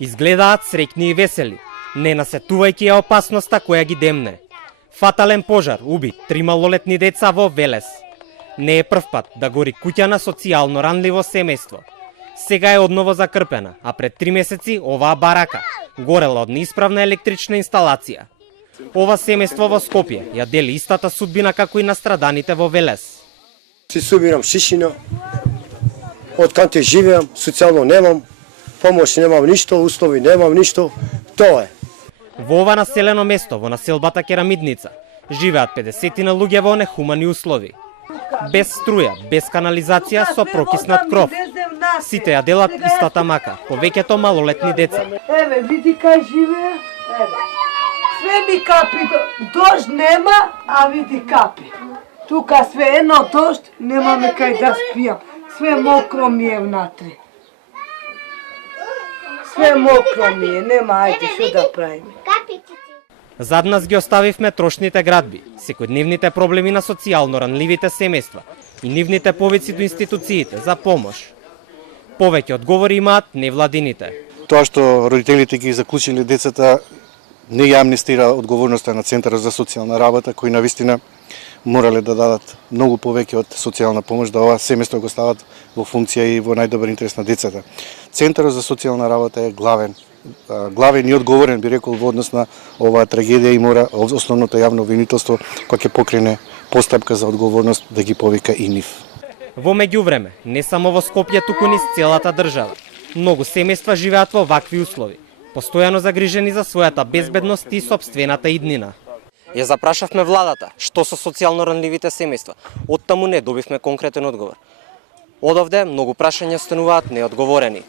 Изгледаат среќни и весели, не насетувајќи ја опасноста која ги демне. Фатален пожар уби 3 малолетни деца во Велес. Не е прв пат да гори куќа на социјално ранливо семејство. Сега е одново закрпена, а пред 3 месеци оваа барака горела од неисправна електрична инсталација. Ова семејство во Скопје ја дели истата судбина како и настраданите во Велес. Си субирам шишина, од канте живеам, социјално немам, помош немам ништо, услови немам ништо, тоа е. Во ова населено место, во населбата Керамидница, живеат 50 на луѓе во нехумани услови. Без струја, без канализација, со прокиснат кров. Сите ја делат истата мака, повеќето малолетни деца. Еве, види кај живее, еве. Све ми капи, дожд нема, а види капи. Тука све едно дожд, немаме кај да спијам. Све мокро ми е внатре. Све мокро ми е, нема, ајде, што да правиме. Зад нас ги оставивме трошните градби, секојдневните проблеми на социјално ранливите семејства и нивните повици до институциите за помош. Повеќе одговори имаат невладините. Тоа што родителите ги заклучиле децата не ја амнестира одговорноста на Центарот за социјална работа, кои навистина морале да дадат многу повеќе од социјална помош, да ова семејство го стават во функција и во најдобар интерес на децата. Центарот за социјална работа е главен и одговорен, би рекол, во однос на оваа трагедија и мора основното јавно обвинителство кој ќе покрене постапка за одговорност да ги повика и нив. Во меѓувреме, не само во Скопје, туку низ целата држава, многу семејства живеат во вакви услови, постојано загрижени за својата безбедност и сопствената иднина. Ја запрашавме владата што со социјално ранливите семејства. Оттаму не добивме конкретен одговор. Одовде многу прашања остануваат неодговорени.